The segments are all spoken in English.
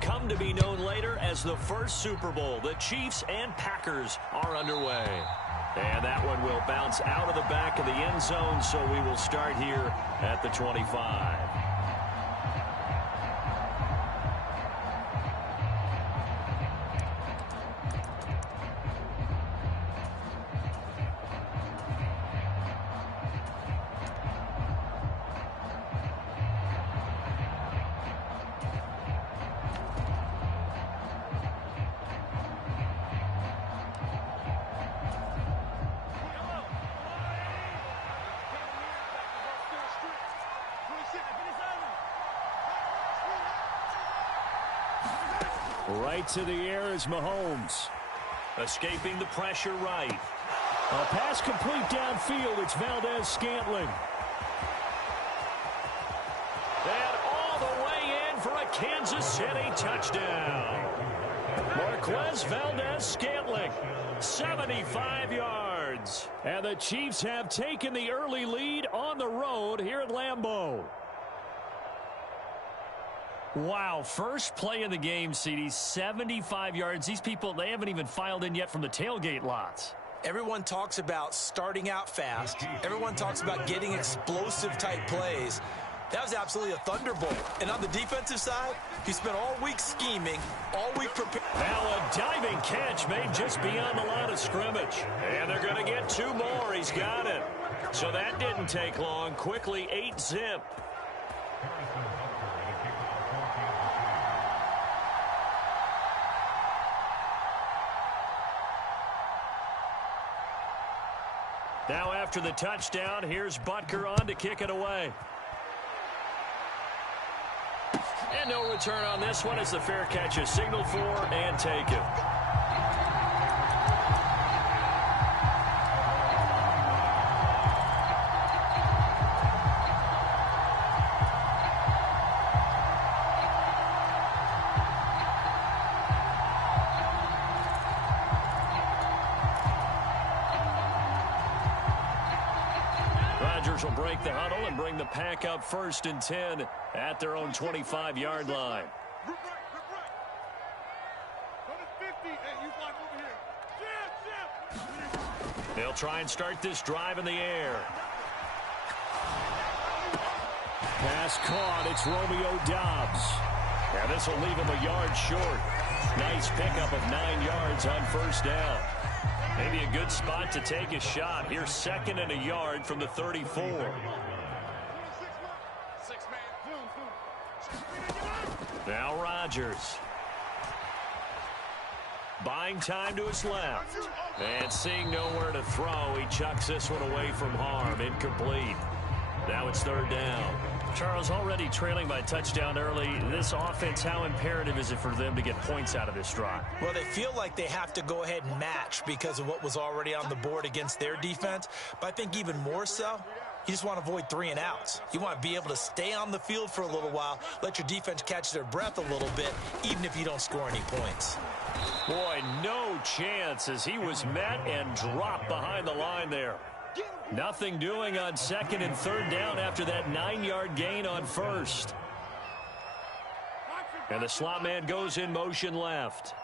would come to be known later as the first Super Bowl. The Chiefs and Packers are underway. And that one will bounce out of the back of the end zone, so we will start here at the 25. Right to the air is Mahomes. Escaping the pressure right. A pass complete downfield. It's Valdez-Scantling. And all the way in for a Kansas City touchdown. Marquez Valdez-Scantling, 75 yards. And the Chiefs have taken the early lead on the road here at Lambeau. Wow, first play of the game, CD, 75 yards. These people, they haven't even filed in yet from the tailgate lots. Everyone talks about starting out fast. Everyone talks about getting explosive-type plays. That was absolutely a thunderbolt. And on the defensive side, he spent all week scheming, all week preparing. Now a diving catch made just beyond the line of scrimmage. And they're going to get two more. He's got it. So that didn't take long. Quickly 8-zip. Now after the touchdown, here's Butker on to kick it away. And no return on this one as the fair catch is signaled for and taken. Rodgers will break the huddle and bring the pack up 1st and 10 at their own 25-yard line. They'll try and start this drive in the air. Pass caught. It's Romeo Doubs. And this will leave him a yard short. Nice pickup of 9 yards on 1st down. Maybe a good spot to take a shot. Here's 2nd and a yard from the 34. Now Rodgers. Buying time to his left. And seeing nowhere to throw, he chucks this one away from harm. Incomplete. Now it's 3rd down. Charles, already trailing by a touchdown early. This offense, how imperative is it for them to get points out of this drive? Well, they feel like they have to go ahead and match because of what was already on the board against their defense. But I think even more so, you just want to avoid 3 and outs. You want to be able to stay on the field for a little while, let your defense catch their breath a little bit, even if you don't score any points. Boy, no chance as he was met and dropped behind the line there. Nothing doing on 2nd and 3rd down after that 9-yard gain on 1st. And the slot man goes in motion left.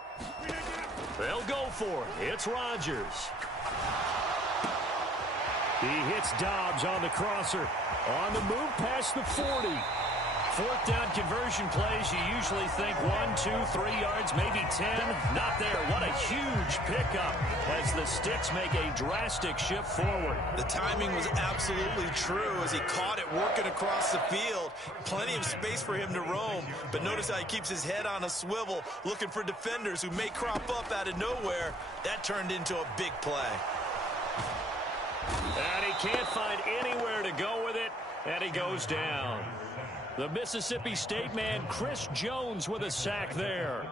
They'll go for it. It's Rodgers. He hits Doubs on the crosser. On the move past the 40. 4th down conversion plays, you usually think 1, 2, 3 yards, maybe 10. Not there. What a huge pickup as the Sticks make a drastic shift forward. The timing was absolutely true as he caught it working across the field. Plenty of space for him to roam, but notice how he keeps his head on a swivel, looking for defenders who may crop up out of nowhere. That turned into a big play. And he can't find anywhere to go with it, and he goes down. The Mississippi State man, Chris Jones, with a sack there.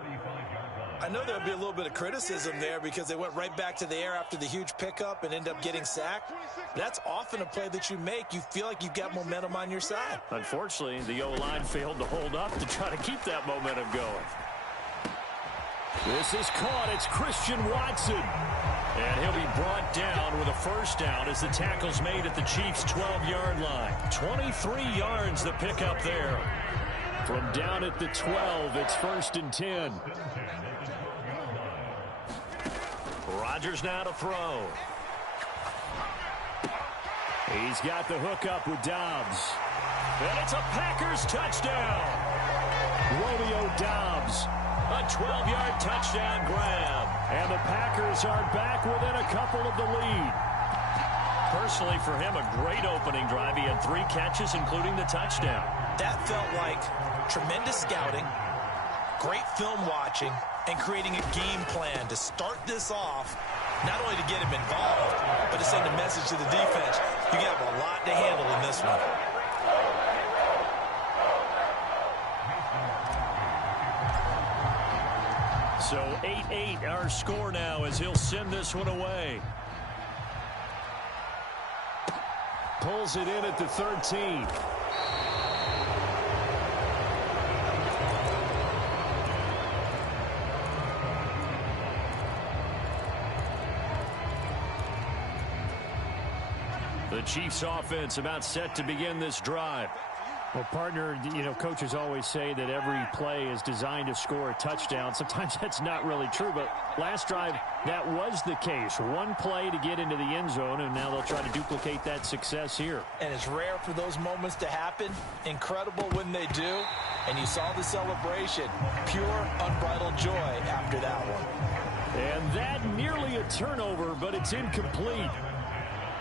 I know there'll be a little bit of criticism there because they went right back to the air after the huge pickup and end up getting sacked. That's often a play that you make. You feel like you've got momentum on your side. Unfortunately, the O-line failed to hold up to try to keep that momentum going. This is caught. It's Christian Watson. And he'll be brought down with a 1st down as the tackle's made at the Chiefs' 12-yard line. 23 yards the pickup there. From down at the 12, it's 1st and 10. Rodgers now to throw. He's got the hook up with Dobbs. And it's a Packers touchdown. Romeo Dobbs, a 12-yard touchdown grab. And the Packers are back within a couple of the lead. Personally, for him, a great opening drive. He had 3 catches, including the touchdown. That felt like tremendous scouting, great film watching, and creating a game plan to start this off, not only to get him involved, but to send a message to the defense. You have a lot to handle in this one. So 8-8 our score now as he'll send this one away. Pulls it in at the 13. The Chiefs offense about set to begin this drive. Well, partner, you know, coaches always say that every play is designed to score a touchdown. Sometimes that's not really true, but last drive, that was the case. One play to get into the end zone, and now they'll try to duplicate that success here. And it's rare for those moments to happen. Incredible when they do. And you saw the celebration. Pure, unbridled joy after that one. And that nearly a turnover, but it's incomplete.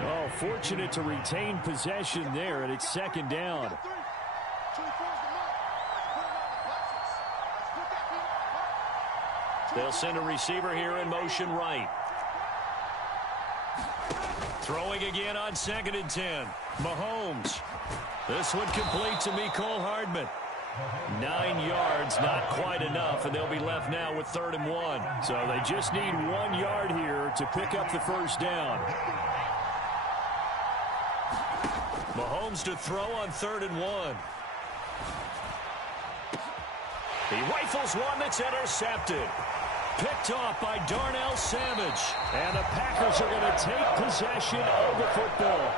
Oh, fortunate to retain possession there, and it's 2nd down. They'll send a receiver here in motion right. Throwing again on 2nd and 10. Mahomes. This one complete to Mecole Hardman. 9 yards, not quite enough, and they'll be left now with 3rd and 1. So they just need 1 yard here to pick up the 1st down. Mahomes to throw on 3rd and 1. He rifles one that's intercepted. Picked off by Darnell Savage. And the Packers are going to take possession of the football.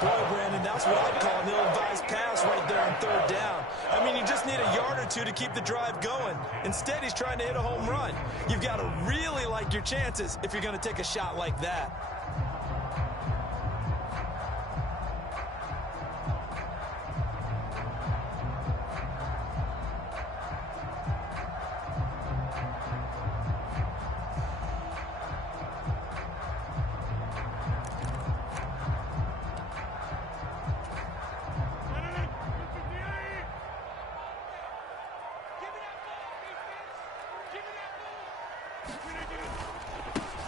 Boy, Brandon, that's what I'd call an ill-advised pass right there on 3rd down. I mean, you just need a yard or 2 to keep the drive going. Instead, he's trying to hit a home run. You've got to really like your chances if you're going to take a shot like that.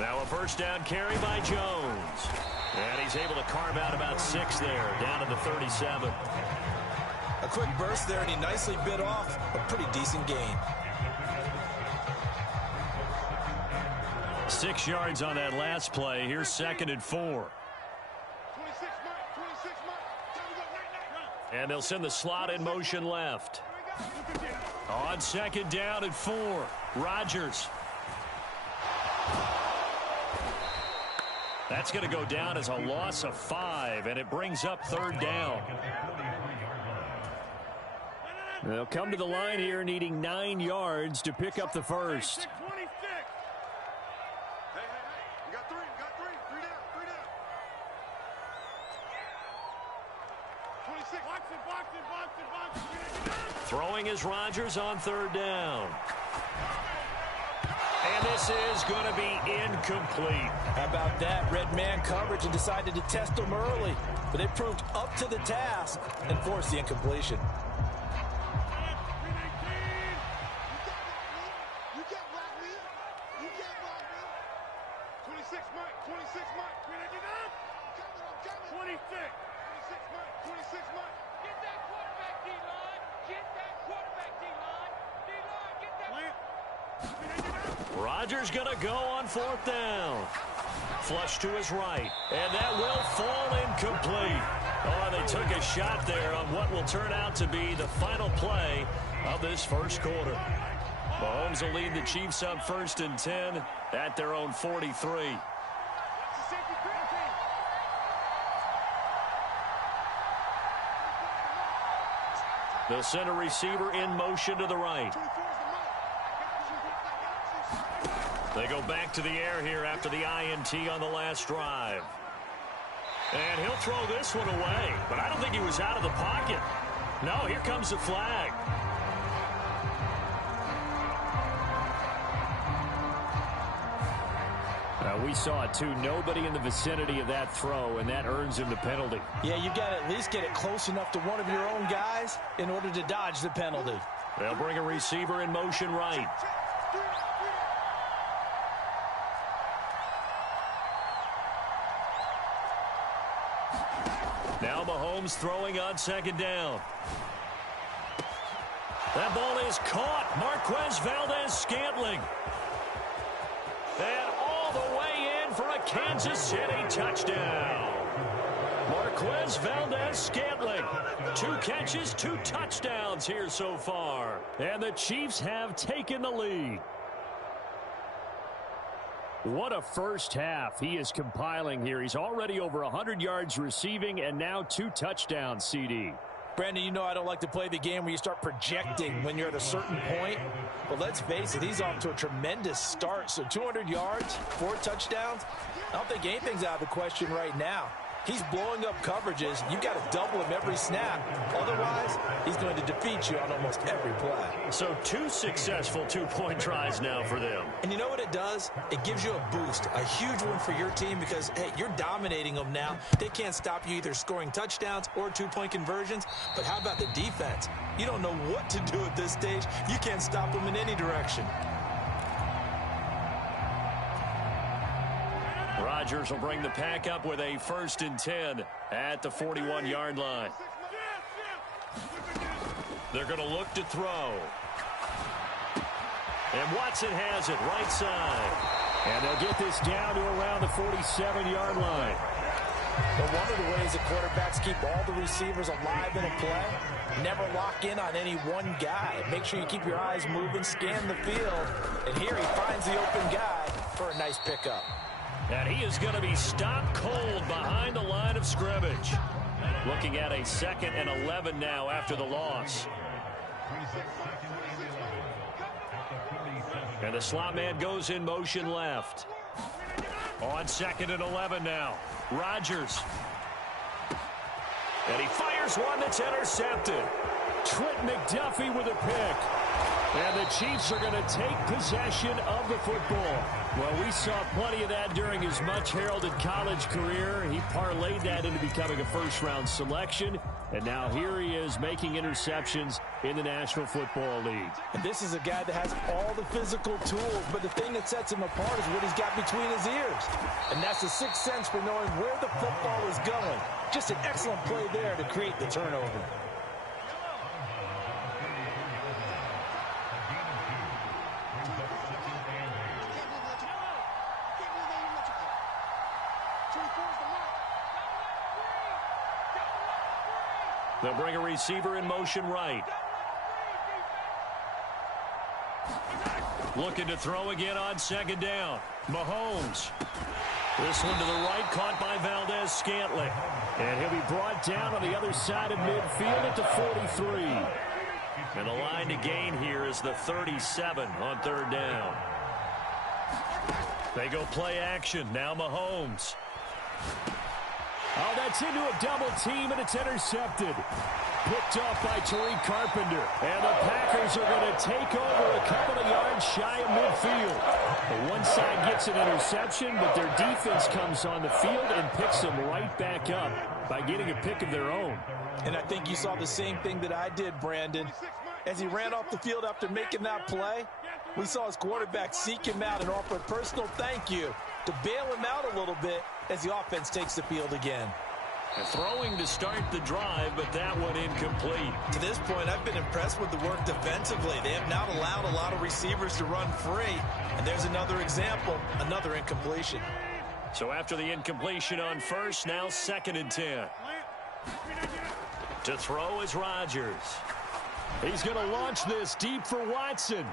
Now a 1st down carry by Jones. And he's able to carve out about 6 there, down to the 37. A quick burst there, and he nicely bit off a pretty decent gain. 6 yards on that last play. Here's 2nd and 4. And they'll send the slot in motion left. On 2nd down and 4. Rodgers. That's going to go down as a loss of 5, and it brings up 3rd down. They'll come to the line here needing 9 yards to pick up the 1st. Throwing is Rodgers on 3rd down. And this is going to be incomplete. How about that? Red man coverage and decided to test them early. But they proved up to the task and forced the incompletion. Rodgers going to go on 4th down. Flush to his right. And that will fall incomplete. Oh, they took a shot there on what will turn out to be the final play of this 1st quarter. Mahomes will lead the Chiefs up 1st and 10 at their own 43. The center receiver in motion to the right. They go back to the air here after the INT on the last drive. And he'll throw this one away, but I don't think he was out of the pocket. No, here comes the flag. We saw it too. Nobody in the vicinity of that throw, and that earns him the penalty. Yeah, you got to at least get it close enough to one of your own guys in order to dodge the penalty. They'll bring a receiver in motion right. Now Mahomes throwing on second down. That ball is caught. Marquez Valdez-Scantling. And all the way in for a Kansas City touchdown. Marquez Valdez-Scantling. 2 catches, 2 touchdowns here so far. And the Chiefs have taken the lead. What a first half he is compiling here. He's already over 100 yards receiving and now 2 touchdowns, CD. Brandon, you know I don't like to play the game where you start projecting when you're at a certain point. But let's face it, he's off to a tremendous start. So 200 yards, 4 touchdowns. I don't think anything's out of the question right now. He's blowing up coverages. You've got to double him every snap. Otherwise, he's going to defeat you on almost every play. So 2 successful 2-point tries now for them. And you know what it does? It gives you a boost, a huge one for your team because, hey, you're dominating them now. They can't stop you either scoring touchdowns or 2-point conversions. But how about the defense? You don't know what to do at this stage. You can't stop them in any direction. Rodgers will bring the pack up with a 1st and 10 at the 41-yard line. They're going to look to throw. And Watson has it right side. And they'll get this down to around the 47-yard line. But one of the ways that quarterbacks keep all the receivers alive in a play, never lock in on any one guy. Make sure you keep your eyes moving, scan the field. And here he finds the open guy for a nice pickup. And he is going to be stopped cold behind the line of scrimmage. Looking at a 2nd and 11 now after the loss. And the slot man goes in motion left. On 2nd and 11 now. Rodgers. And he fires one that's intercepted. Trent McDuffie with a pick. And the Chiefs are going to take possession of the football. Well, we saw plenty of that during his much-heralded college career. He parlayed that into becoming a first-round selection. And now here he is making interceptions in the National Football League. And this is a guy that has all the physical tools, but the thing that sets him apart is what he's got between his ears. And that's the 6th sense for knowing where the football is going. Just an excellent play there to create the turnover. They'll bring a receiver in motion right. Looking to throw again on 2nd down. Mahomes. This one to the right, caught by Valdez-Scantling. And he'll be brought down on the other side of midfield at the 43. And the line to gain here is the 37 on 3rd down. They go play action. Now Mahomes. Oh, that's into a double team, and it's intercepted. Picked off by Tariq Carpenter. And the Packers are going to take over a couple of yards shy of midfield. One side gets an interception, but their defense comes on the field and picks them right back up by getting a pick of their own. And I think you saw the same thing that I did, Brandon. As he ran off the field after making that play, we saw his quarterback seek him out and offer a personal thank you to bail him out a little bit as the offense takes the field again. Throwing to start the drive, but that one incomplete. To this point, I've been impressed with the work defensively. They have not allowed a lot of receivers to run free. And there's another example, another incompletion. So after the incompletion on 1st, now 2nd and 10. To throw is Rodgers. He's going to launch this deep for Watson.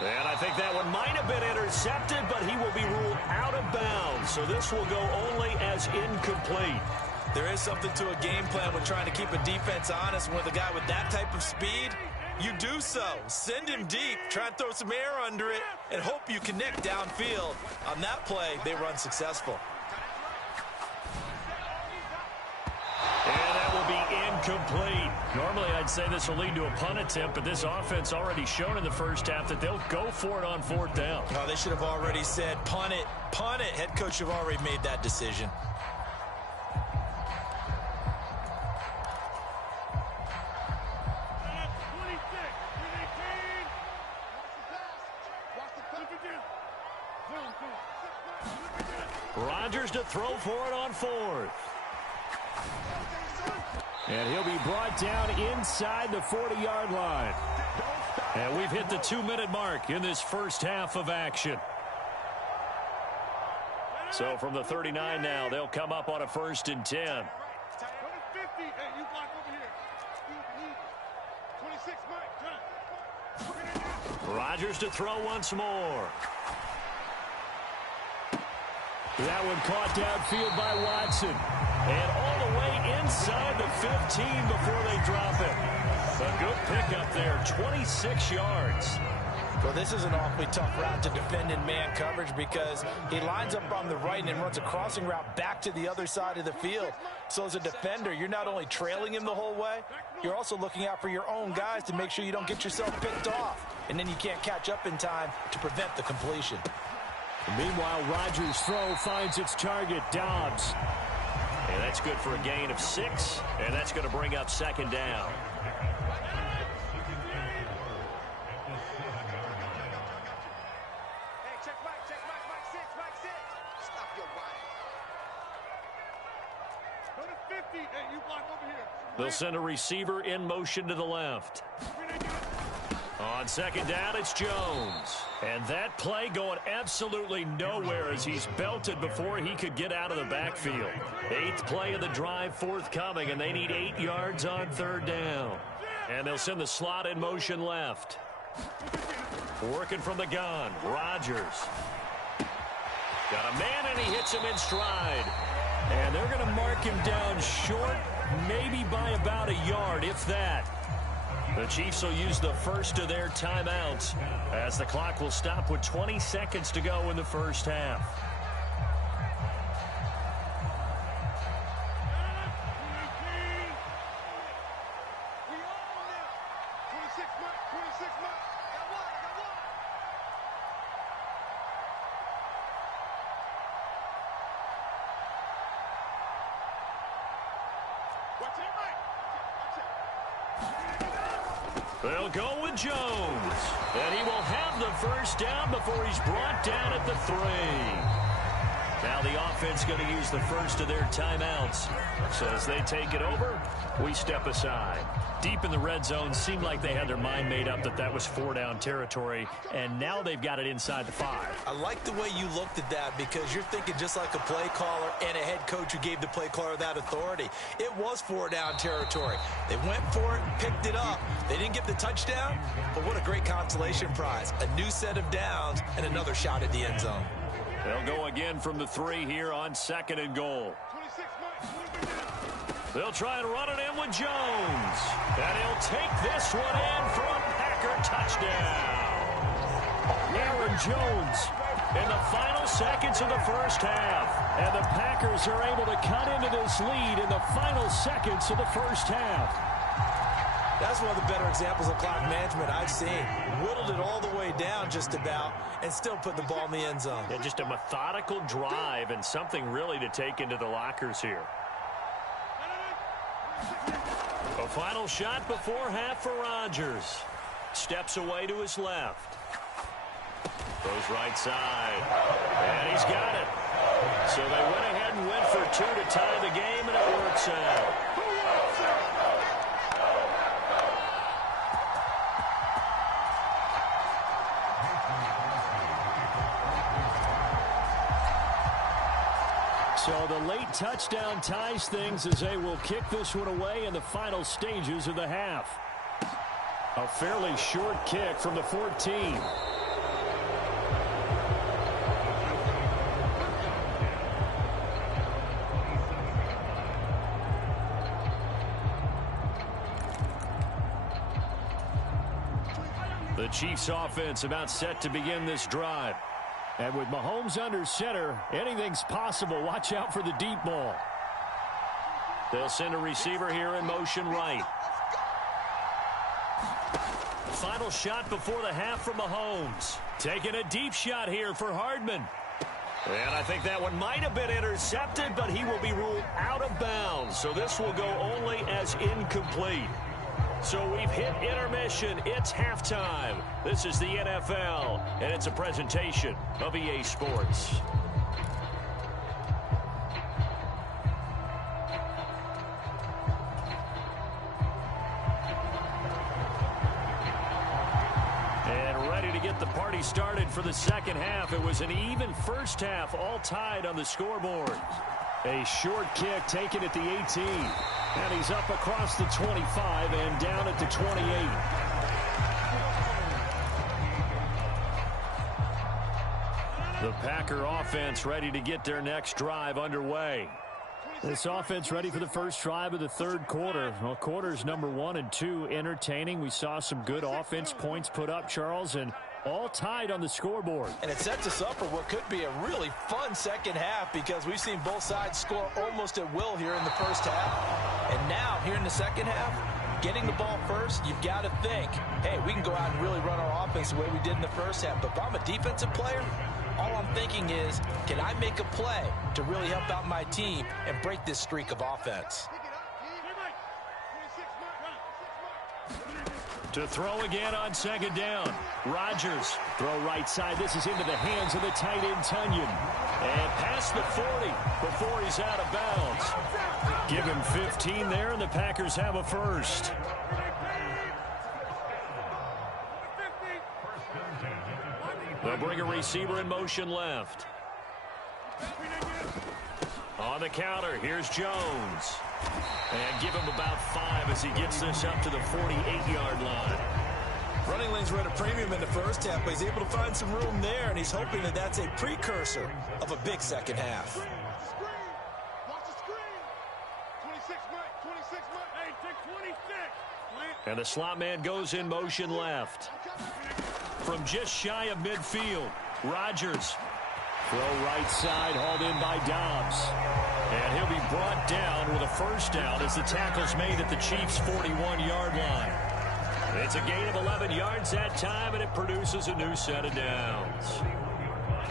And I think that one might have been intercepted, but he will be ruled out of bounds. So this will go only as incomplete. There is something to a game plan with trying to keep a defense honest. With a guy with that type of speed, you do so. Send him deep, try and throw some air under it, and hope you connect downfield. On that play, they were unsuccessful. And that will be incomplete. Normally, I'd say this will lead to a punt attempt, but this offense already shown in the first half that they'll go for it on fourth down. No, they should have already said, punt it, punt it. Head coach should have already made that decision. Rodgers to throw for it on fourth. And he'll be brought down inside the 40-yard line. And we've hit the 2-minute mark in this first half of action. So from the 39 now, they'll come up on a 1st and 10. Rodgers to throw once more. That one caught downfield by Watson. And all the way inside the 15 before they drop it. A good pickup there, 26 yards. Well, this is an awfully tough route to defend in man coverage because he lines up on the right and then runs a crossing route back to the other side of the field. So as a defender, you're not only trailing him the whole way, you're also looking out for your own guys to make sure you don't get yourself picked off. And then you can't catch up in time to prevent the completion. Meanwhile, Rodgers' throw finds its target, Dobbs. And that's good for a gain of 6, and that's going to bring up 2nd down. They'll send a receiver in motion to the left. On 2nd down, it's Jones. And that play going absolutely nowhere as he's belted before he could get out of the backfield. 8th play of the drive forthcoming, and they need 8 yards on 3rd down. And they'll send the slot in motion left. Working from the gun, Rodgers. Got a man, and he hits him in stride. And they're going to mark him down short, maybe by about a yard, if that. The Chiefs will use the first of their timeouts as the clock will stop with 20 seconds to go in the first half. They'll go with Jones. And he will have the first down before he's brought down at the 3. Now the offense going to use the first of their timeouts. So as they take it over, we step aside. Deep in the red zone, seemed like they had their mind made up that that was 4-down territory, and now they've got it inside the 5. I like the way you looked at that because you're thinking just like a play caller and a head coach who gave the play caller that authority. It was 4-down territory. They went for it, picked it up. They didn't get the touchdown, but what a great consolation prize. A new set of downs and another shot at the end zone. They'll go again from the 3 here on 2nd and goal. They'll try and run it in with Jones. And he'll take this one in for a Packer touchdown. Aaron Jones in the final seconds of the first half. And the Packers are able to cut into this lead in the final seconds of the first half. That's one of the better examples of clock management I've seen. Whittled it all the way down just about and still put the ball in the end zone. Yeah, just a methodical drive and something really to take into the lockers here. A final shot before half for Rodgers. Steps away to his left. Goes right side. And he's got it. So they went ahead and went for 2 to tie the game, and it works out. So the late touchdown ties things as they will kick this one away in the final stages of the half. A fairly short kick from the 14. Chiefs offense about set to begin this drive. And with Mahomes under center, anything's possible. Watch out for the deep ball. They'll send a receiver here in motion right. Final shot before the half from Mahomes. Taking a deep shot here for Hardman. And I think that one might have been intercepted, but he will be ruled out of bounds. So this will go only as incomplete. So we've hit intermission. It's halftime. This is the NFL, and it's a presentation of EA Sports. And ready to get the party started for the second half. It was an even first half, all tied on the scoreboard. A short kick taken at the 18. And he's up across the 25 and down at the 28. The Packer offense ready to get their next drive underway. This offense ready for the first drive of the third quarter. Well, quarters number 1 and 2 entertaining. We saw some good offense points put up, Charles, and all tied on the scoreboard. And it sets us up for what could be a really fun second half because we've seen both sides score almost at will here in the first half. And now, here in the second half, getting the ball first, you've got to think, hey, we can go out and really run our offense the way we did in the first half. But if I'm a defensive player, all I'm thinking is, can I make a play to really help out my team and break this streak of offense? To throw again on second down. Rodgers. Throw right side. This is into the hands of the tight end, Tunyon. And past the 40 before he's out of bounds. Give him 15 there, and the Packers have a first. They'll bring a receiver in motion left. On the counter, here's Jones. And give him about 5 as he gets this up to the 48-yard line. Running lanes were at a premium in the first half, but he's able to find some room there, and he's hoping that that's a precursor of a big second half. And the slot man goes in motion left. From just shy of midfield, Rodgers. Throw right side, hauled in by Dobbs. And he'll be brought down with a first down as the tackle's made at the Chiefs' 41-yard line. It's a gain of 11 yards that time, and it produces a new set of downs.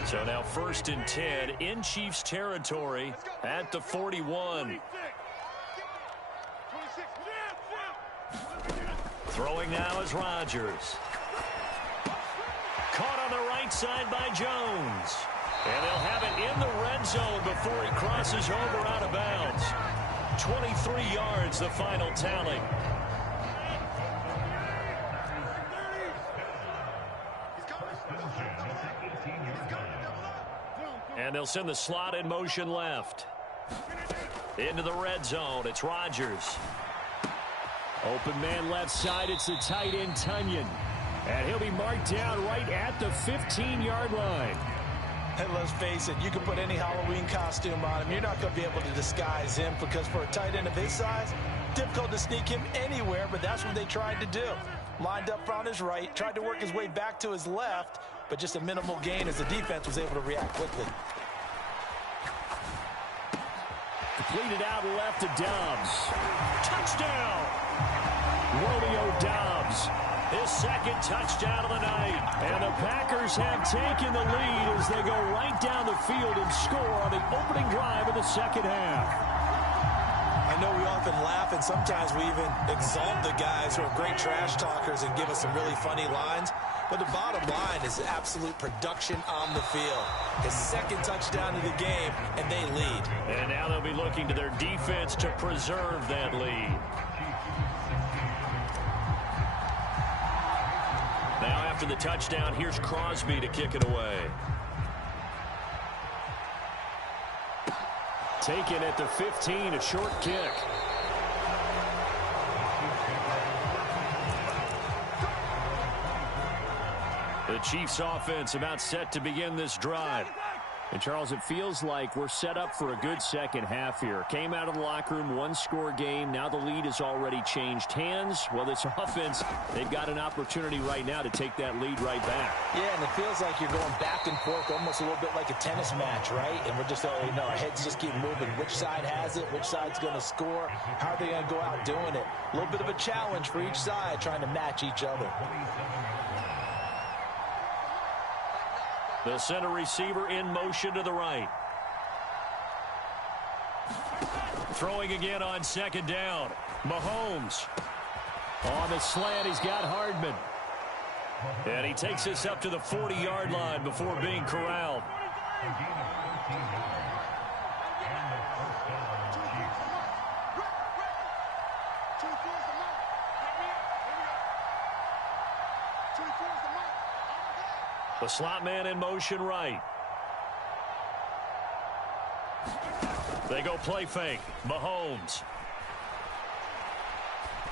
So now 1st and 10 in Chiefs territory at the 41. Throwing now is Rodgers. Caught on the right side by Jones. And they'll have it in the red zone before he crosses over out of bounds. 23 yards, the final tally. And they'll send the slot in motion left. Into the red zone, it's Rodgers. Open man left side, it's the tight end, Tunyon. And he'll be marked down right at the 15-yard line. And let's face it, you can put any Halloween costume on him. You're not going to be able to disguise him because for a tight end of his size, difficult to sneak him anywhere, but that's what they tried to do. Lined up on his right, tried to work his way back to his left, but just a minimal gain as the defense was able to react quickly. Completed out left to Dobbs. Touchdown! Romeo Dobbs. His second touchdown of the night. And the Packers have taken the lead as they go right down the field and score on the opening drive of the second half. I know we often laugh and sometimes we even exalt the guys who are great trash talkers and give us some really funny lines. But the bottom line is absolute production on the field. His second touchdown of the game, and they lead. And now they'll be looking to their defense to preserve that lead. Now after the touchdown, here's Crosby to kick it away. Taken at the 15, a short kick. The Chiefs offense about set to begin this drive. And, Charles, it feels like we're set up for a good second half here. Came out of the locker room, one-score game. Now the lead has already changed hands. Well, this offense, they've got an opportunity right now to take that lead right back. Yeah, and it feels like you're going back and forth almost a little bit like a tennis match, right? And we're just, our heads just keep moving. Which side has it? Which side's going to score? How are they going to go out doing it? A little bit of a challenge for each side, trying to match each other. The center receiver in motion to the right. Throwing again on second down. Mahomes. On the slant, he's got Hardman. And he takes us up to the 40-yard line before being corralled. The slot man in motion right. They go play fake. Mahomes.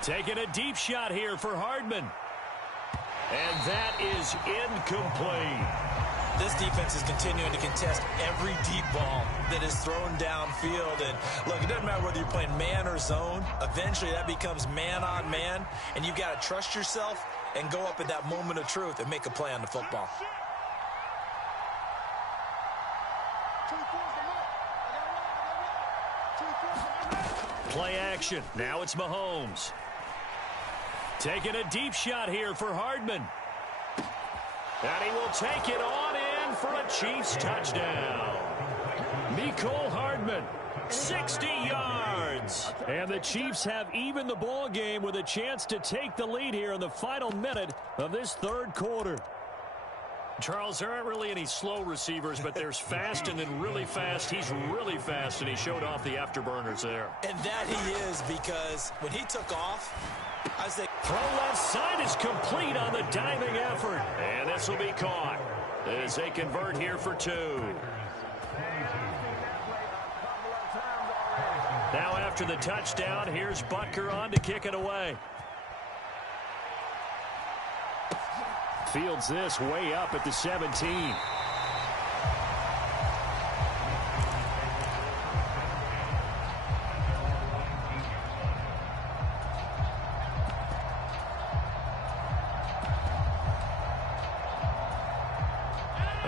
Taking a deep shot here for Hardman. And that is incomplete. This defense is continuing to contest every deep ball that is thrown downfield. And, look, it doesn't matter whether you're playing man or zone. Eventually, that becomes man on man. And you've got to trust yourself and go up at that moment of truth and make a play on the football. Play action. Now it's Mahomes. Taking a deep shot here for Hardman. And he will take it on in for a Chiefs touchdown. Mecole Hardman, 60 yards. And the Chiefs have evened the ball game with a chance to take the lead here in the final minute of this third quarter. Charles, there aren't really any slow receivers, but there's fast and then really fast. He's really fast, and he showed off the afterburners there. And that he is, because when he took off, I was thinking, throw left side is complete on the diving effort. And this will be caught as they convert here for two. Now after the touchdown, here's Butker on to kick it away. Fields this way up at the 17.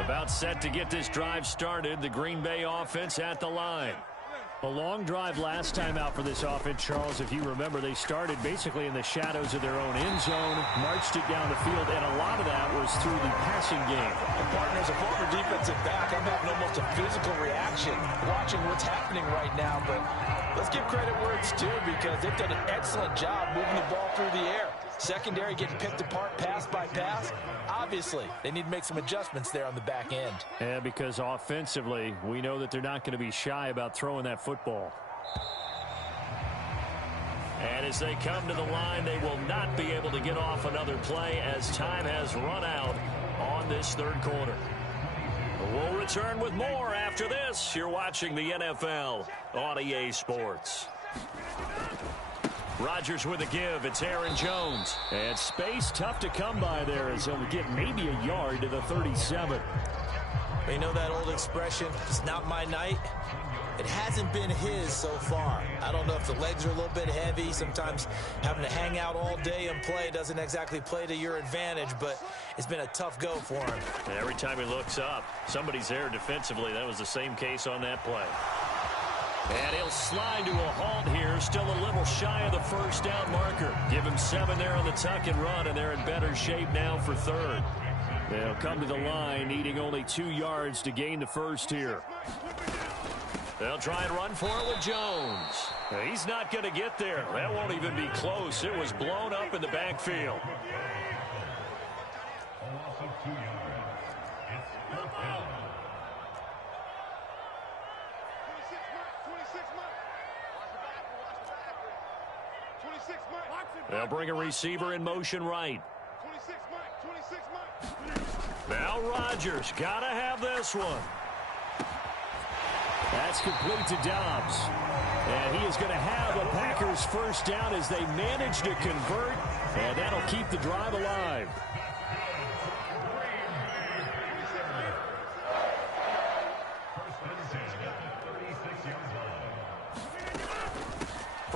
About set to get this drive started. The Green Bay offense at the line. A long drive last time out for this offense, Charles. If you remember, they started basically in the shadows of their own end zone, marched it down the field, and a lot of that was through the passing game. And partners, a former defensive back, I'm having almost a physical reaction watching what's happening right now. But let's give credit where it's due, because they've done an excellent job moving the ball through the air. Secondary getting picked apart pass by pass. Obviously, they need to make some adjustments there on the back end. Yeah, because offensively, we know that they're not going to be shy about throwing that football. And as they come to the line, they will not be able to get off another play as time has run out on this third quarter. We'll return with more after this. You're watching the NFL on EA Sports. Rodgers with a give. It's Aaron Jones. And space tough to come by there as he'll get maybe a yard to the 37. You know that old expression, it's not my night? It hasn't been his so far. I don't know if the legs are a little bit heavy. Sometimes having to hang out all day and play doesn't exactly play to your advantage, but it's been a tough go for him. And every time he looks up, somebody's there defensively. That was the same case on that play. And he'll slide to a halt here, still a little shy of the first down marker. Give him 7 there on the tuck and run, and they're in better shape now for third. They'll come to the line, needing only 2 yards to gain the first here. They'll try and run for it with Jones. He's not going to get there. That won't even be close. It was blown up in the backfield. They'll bring a receiver in motion right. Now Rodgers got to have this one. That's complete to Dobbs. And he is going to have a Packers first down as they manage to convert. And that'll keep the drive alive.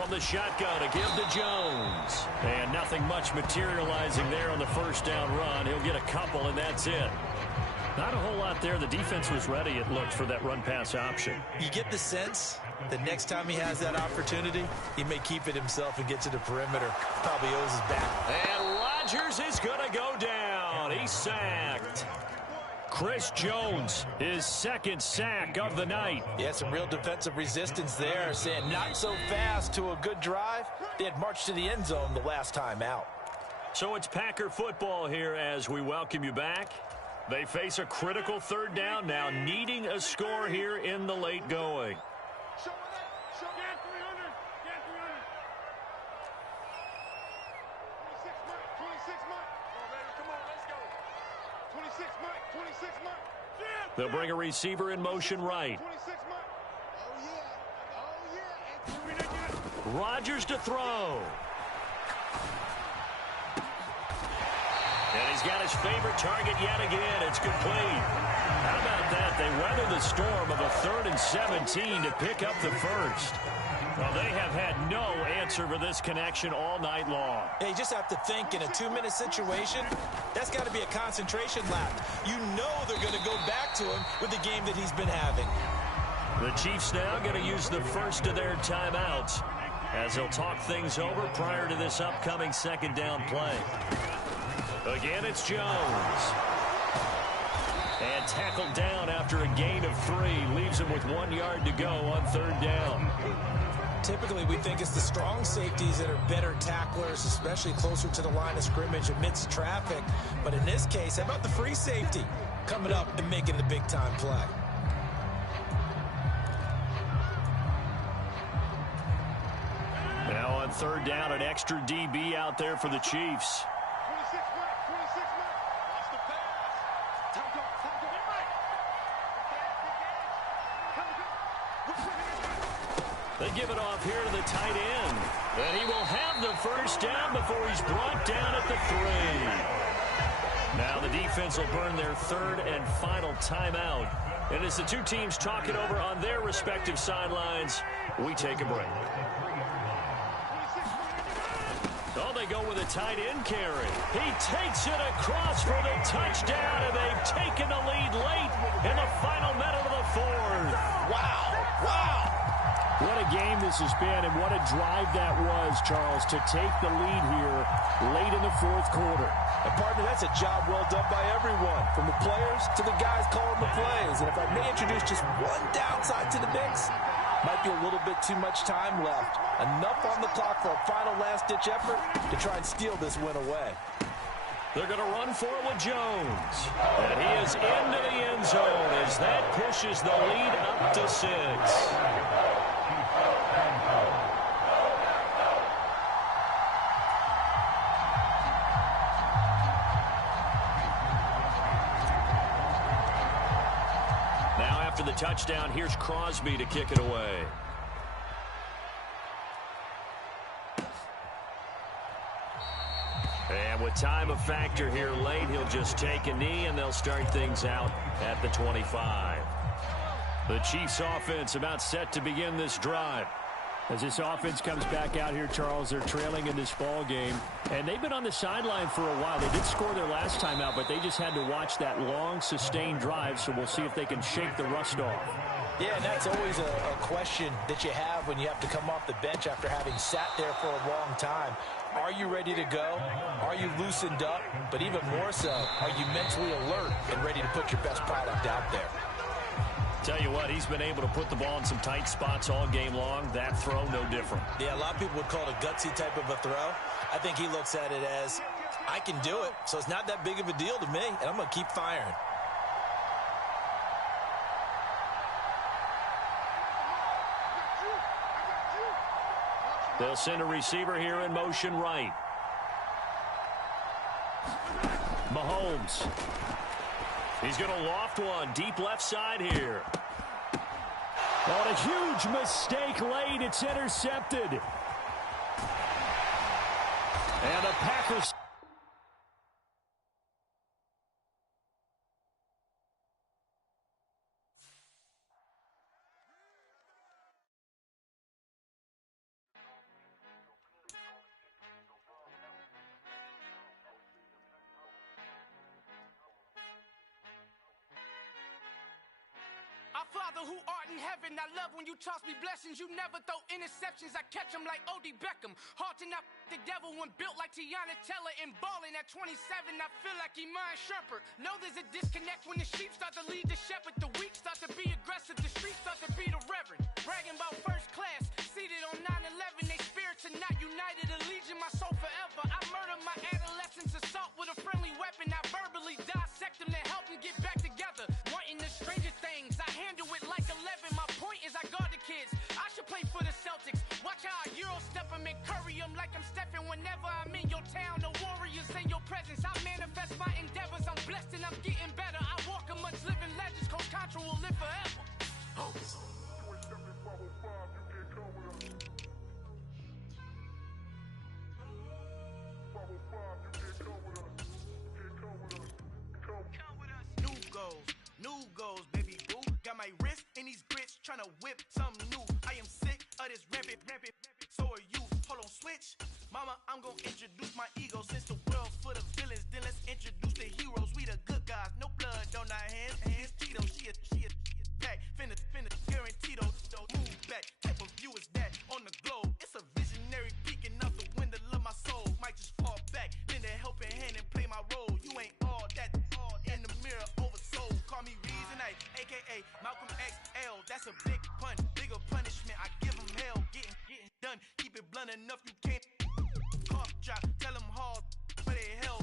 From the shotgun, a give to Jones. And nothing much materializing there on the first down run. He'll get a couple, and that's it. Not a whole lot there. The defense was ready, it looked, for that run-pass option. You get the sense that next time he has that opportunity, he may keep it himself and get to the perimeter. Probably owes his back. And Rodgers is going to go down. He's sacked. Chris Jones, his second sack of the night. Yeah, some real defensive resistance there, saying not so fast to a good drive. They had marched to the end zone the last time out. So it's Packer football here as we welcome you back. They face a critical third down now, needing a score here in the late going. They'll bring a receiver in motion right. Rodgers to throw. And he's got his favorite target yet again. It's complete. How about that? They weather the storm of a 3rd and 17 to pick up the first. Well, they have had no answer for this connection all night long. Yeah, you just have to think in a 2-minute situation, that's got to be a concentration lap. You know they're going to go back to him with the game that he's been having. The Chiefs now going to use the first of their timeouts as they'll talk things over prior to this upcoming second down play. Again, it's Jones. And tackled down after a gain of 3. Leaves him with 1 yard to go on 3rd down. Typically, we think it's the strong safeties that are better tacklers, especially closer to the line of scrimmage amidst traffic. But in this case, how about the free safety coming up and making the big-time play? Now on 3rd down, an extra DB out there for the Chiefs. They give it off here to the tight end. And he will have the first down before he's brought down at the 3. Now the defense will burn their 3rd and final timeout. And as the two teams talk it over on their respective sidelines, we take a break. Oh, they go with a tight end carry. He takes it across for the touchdown, and they've taken the lead late in the final minute of the 4th. Wow. Wow. What a game this has been, and what a drive that was, Charles, to take the lead here late in the 4th quarter. And, partner, that's a job well done by everyone, from the players to the guys calling the plays. And if I may introduce just one downside to the mix, might be a little bit too much time left. Enough on the clock for a final last-ditch effort to try and steal this win away. They're going to run for it with Jones. And he is into the end zone as that pushes the lead up to 6. Now after the touchdown, here's Crosby to kick it away. And with time a factor here late, he'll just take a knee, and they'll start things out at the 25. The Chiefs offense about set to begin this drive. As this offense comes back out here, Charles, they're trailing in this ball game. And they've been on the sideline for a while. They did score their last time out, but they just had to watch that long, sustained drive, so we'll see if they can shake the rust off. Yeah, and that's always a question that you have when you have to come off the bench after having sat there for a long time. Are you ready to go? Are you loosened up? But even more so, are you mentally alert and ready to put your best product out there? Tell you what, he's been able to put the ball in some tight spots all game long. That throw, no different. Yeah, a lot of people would call it a gutsy type of a throw. I think he looks at it as, I can do it, so it's not that big of a deal to me, and I'm going to keep firing. They'll send a receiver here in motion right. Mahomes. He's going to loft one deep left side here. On a huge mistake late. It's intercepted. And the Packers... Father who art in heaven, I love when you toss me blessings. You never throw interceptions, I catch them like O.D. Beckham. Hard to not the devil when built like Tiana Teller and balling at 27. I feel like Iman Shumpert. Know there's a disconnect when the sheep start to lead the shepherd. The weak start to be aggressive, the streets start to be the reverend. Bragging about first class, seated on 9/11. They spirits are not united, a legion, my soul forever. I murdered my adolescence, assault with a friendly weapon. I verbally dissect them to help them get back together. Wanting the stranger things, I handle it like 11. My point is I guard the kids. I should play for the Celtics. Watch how I Euro step them and curry them like I'm Stephen. Whenever I'm in your town, the Warriors in your presence. I manifest my endeavors. I'm blessed and I'm getting better. I walk amongst living legends. Coach Contra will live forever. New goals, baby boo. Got my wrist in these grits, tryna whip something new. I am sick of this rampant. So are you. Hold on, switch. Mama, I'm gonna introduce my ego. Since the world full of villains, then let's introduce the heroes. We the good guys, no blood on our hands. Tito, she a pack. Finna, guaranteed don't move back. Type of view is that on the globe? It's a visionary peeking out the window of my soul. Might just fall back, lend a helping hand and play my role. You ain't all that in the mirror oversold. Call me Reason A, aka Malcolm XL. That's a big pun, bigger punishment. I give them hell, getting done. Keep it blunt enough, you can't cough drop. Tell them hard, where they hell.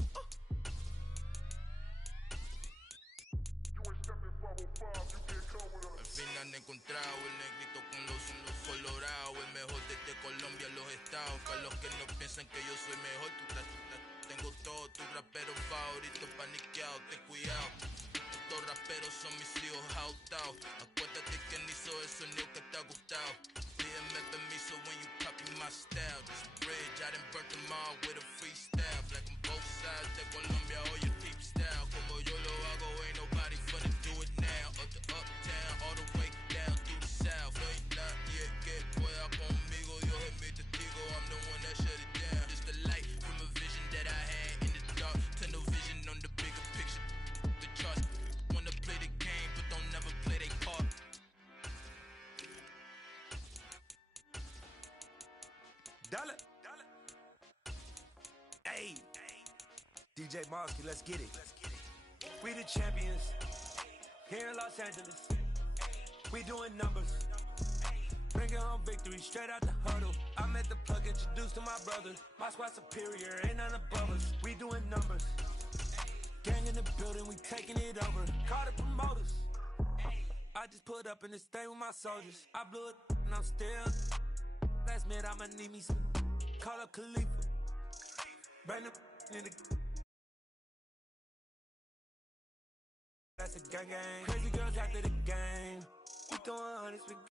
Al fin han encontrado el negrito con los ojos colorados, el mejor desde Colombia, los estados. Para los que no piensan que yo soy mejor, tengo todos tus raperos favoritos paniqueados, ten cuidado. Estos raperos son mis hijos adoptados. Acuérdate que ni hizo el sonido que te ha gustado. Pídeme permiso when you copy my style. This bridge, I done burnt them all with a freestyle. Black on both sides de Colombia, all your deep style. Como yo lo hago, ain't nobody finna do it now. Up to uptown, all the way down through the south. No hay nadie que pueda conmigo. Dios es mi testigo, I'm the one that shut it down. Just the light from a vision that I had in the dark. Tunnel vision on the bigger picture. The charts wanna play the game, but don't never play their part. Dollar. Hey, DJ Mosky, let's get it. We the champions here in Los Angeles. We doing numbers. Bringing home victory straight out the huddle. I met the plug, introduced to my brother. My squad superior, ain't none above us. We doing numbers. Gang in the building, we taking it over. Call the promoters. I just put up in this thing with my soldiers. I blew it and I'm still. Last minute, I'ma need me some. Call up Khalifa. Bring the in the. That's a gang. Crazy girls after the game. We throwing hundreds.